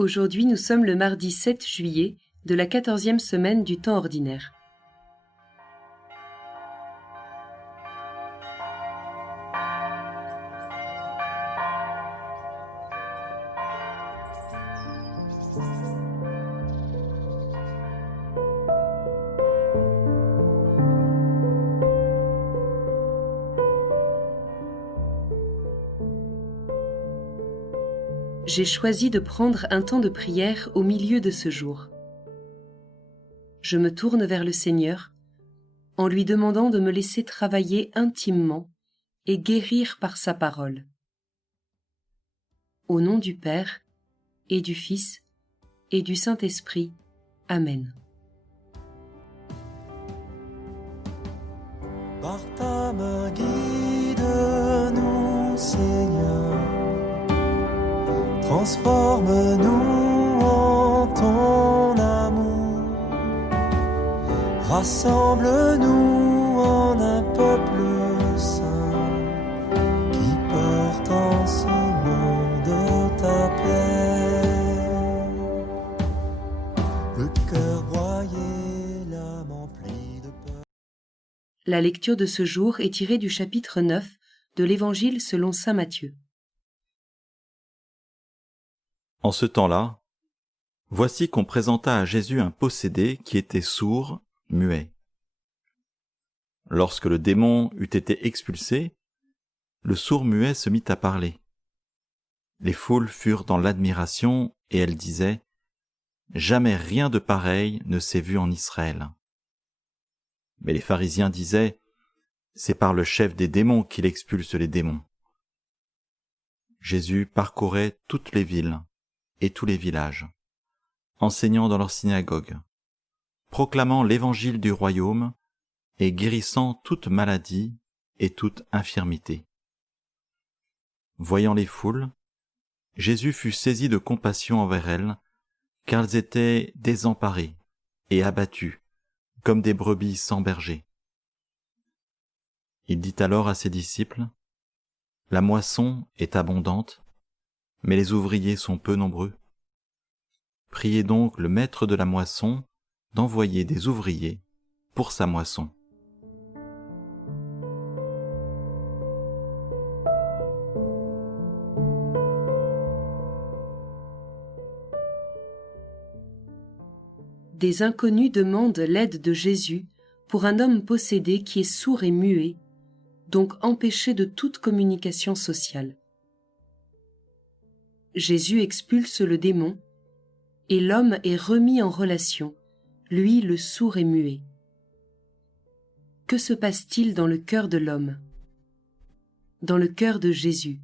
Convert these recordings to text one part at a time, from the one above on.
Aujourd'hui, nous sommes le mardi 7 juillet de la 14e semaine du temps ordinaire. J'ai choisi de prendre un temps de prière au milieu de ce jour. Je me tourne vers le Seigneur en lui demandant de me laisser travailler intimement et guérir par sa parole. Au nom du Père et du Fils et du Saint-Esprit. Amen. Par ta main guide-nous, Seigneur. Transforme-nous en ton amour. Rassemble-nous en un peuple saint qui porte en ce monde ta paix. Le cœur broyé, l'âme emplie de peur. La lecture de ce jour est tirée du chapitre 9 de l'Évangile selon saint Matthieu. En ce temps-là, voici qu'on présenta à Jésus un possédé qui était sourd, muet. Lorsque le démon eut été expulsé, le sourd-muet se mit à parler. Les foules furent dans l'admiration et elles disaient « Jamais rien de pareil ne s'est vu en Israël. » Mais les pharisiens disaient « C'est par le chef des démons qu'il expulse les démons. » Jésus parcourait toutes les villes et tous les villages, enseignant dans leurs synagogues, proclamant l'évangile du royaume et guérissant toute maladie et toute infirmité. Voyant les foules, Jésus fut saisi de compassion envers elles, car elles étaient désemparées et abattues, comme des brebis sans berger. Il dit alors à ses disciples, « La moisson est abondante, mais les ouvriers sont peu nombreux. Priez donc le maître de la moisson d'envoyer des ouvriers pour sa moisson. » Des inconnus demandent l'aide de Jésus pour un homme possédé qui est sourd et muet, donc empêché de toute communication sociale. Jésus expulse le démon et l'homme est remis en relation, lui le sourd et muet. Que se passe-t-il dans le cœur de l'homme, dans le cœur de Jésus?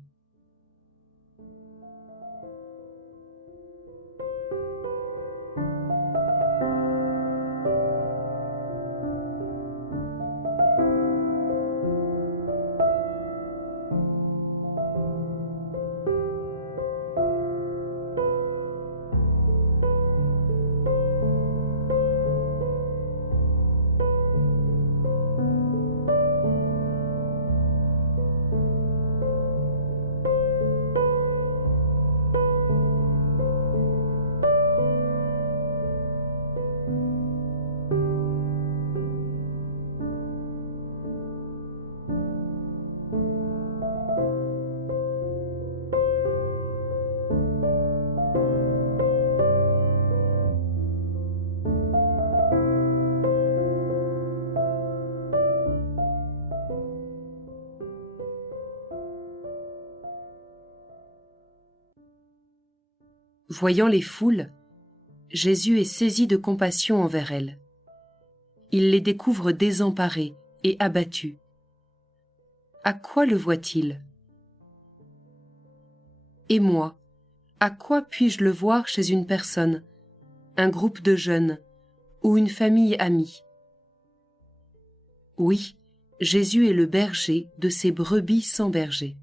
Voyant les foules, Jésus est saisi de compassion envers elles. Il les découvre désemparés et abattus. À quoi le voit-il? Et moi, à quoi puis-je le voir chez une personne, un groupe de jeunes ou une famille amie? Oui, Jésus est le berger de ces brebis sans berger.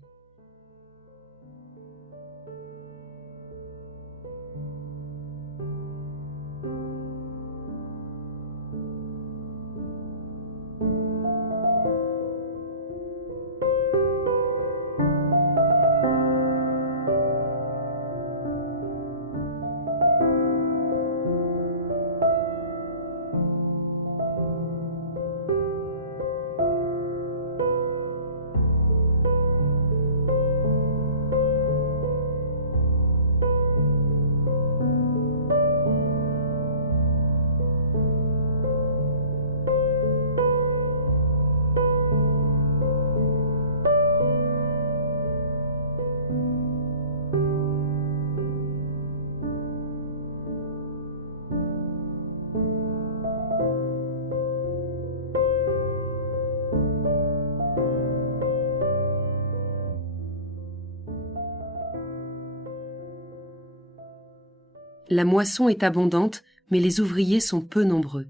La moisson est abondante, mais les ouvriers sont peu nombreux.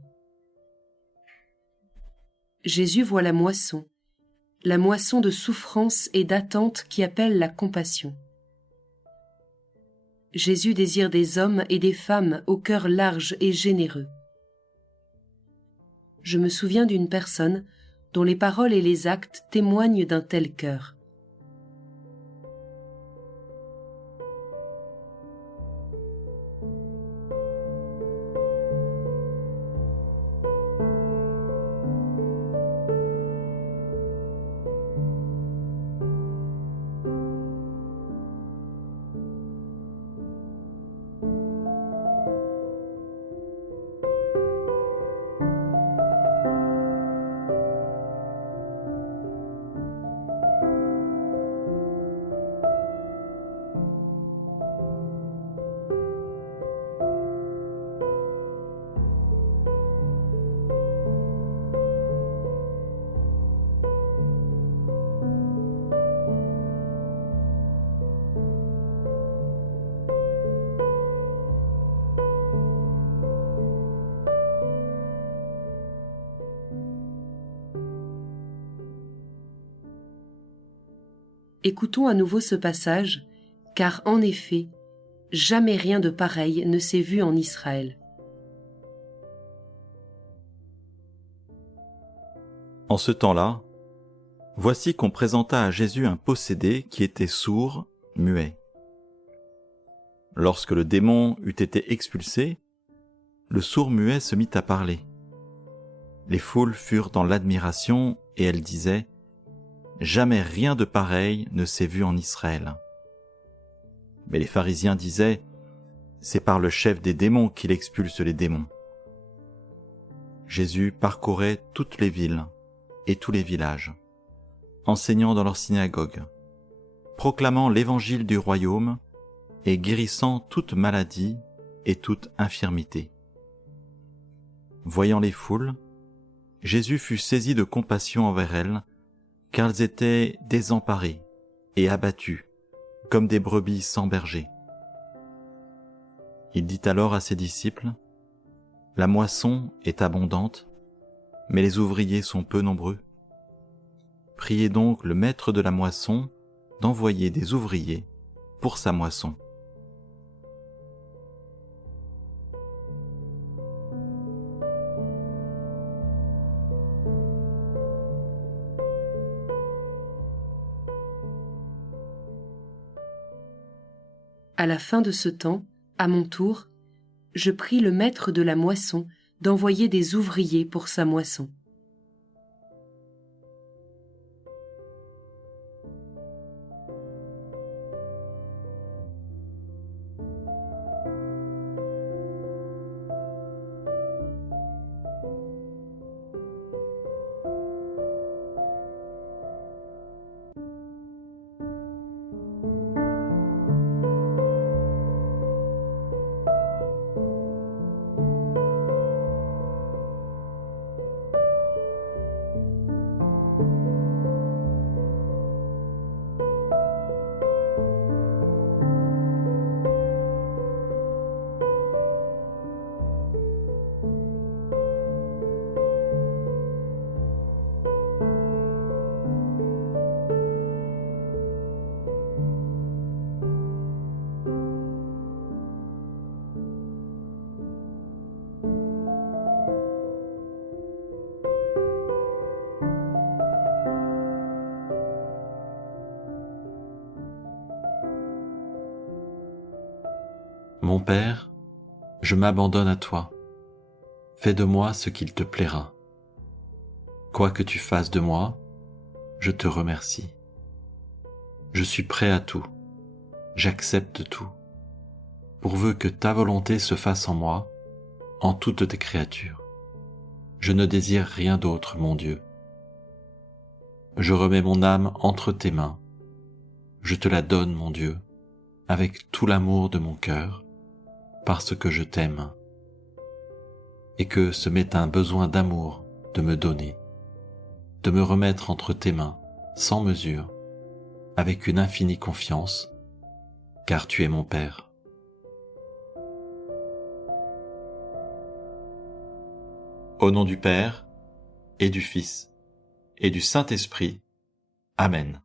Jésus voit la moisson de souffrance et d'attente qui appelle la compassion. Jésus désire des hommes et des femmes au cœur large et généreux. Je me souviens d'une personne dont les paroles et les actes témoignent d'un tel cœur. Écoutons à nouveau ce passage, car en effet, jamais rien de pareil ne s'est vu en Israël. En ce temps-là, voici qu'on présenta à Jésus un possédé qui était sourd, muet. Lorsque le démon eut été expulsé, le sourd-muet se mit à parler. Les foules furent dans l'admiration et elles disaient « Jamais rien de pareil ne s'est vu en Israël. » Mais les pharisiens disaient « C'est par le chef des démons qu'il expulse les démons. » Jésus parcourait toutes les villes et tous les villages, enseignant dans leurs synagogues, proclamant l'évangile du royaume et guérissant toute maladie et toute infirmité. Voyant les foules, Jésus fut saisi de compassion envers elles, car elles étaient désemparées et abattues, comme des brebis sans berger. Il dit alors à ses disciples, « La moisson est abondante, mais les ouvriers sont peu nombreux. Priez donc le maître de la moisson d'envoyer des ouvriers pour sa moisson. » À la fin de ce temps, à mon tour, je prie le maître de la moisson d'envoyer des ouvriers pour sa moisson. Mon Père, je m'abandonne à toi. Fais de moi ce qu'il te plaira. Quoi que tu fasses de moi, je te remercie. Je suis prêt à tout. J'accepte tout. Pourvu que ta volonté se fasse en moi, en toutes tes créatures. Je ne désire rien d'autre, mon Dieu. Je remets mon âme entre tes mains. Je te la donne, mon Dieu, avec tout l'amour de mon cœur, parce que je t'aime, et que ce m'est un besoin d'amour de me donner, de me remettre entre tes mains, sans mesure, avec une infinie confiance, car tu es mon Père. Au nom du Père, et du Fils, et du Saint-Esprit. Amen.